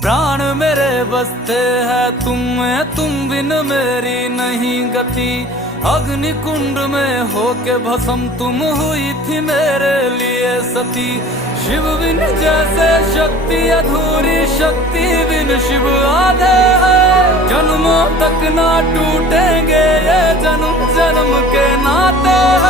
प्राण मेरे बसते हैं तुम में, तुम बिन मेरी नहीं गति। अग्नि कुंड में होके भस्म तुम हुई थी मेरे लिए सती। शिव बिन जैसे शक्ति अधूरी, शक्ति बिन शिव आधे है। जन्मों तक ना टूटेंगे ये जन्म जन्म के नाते।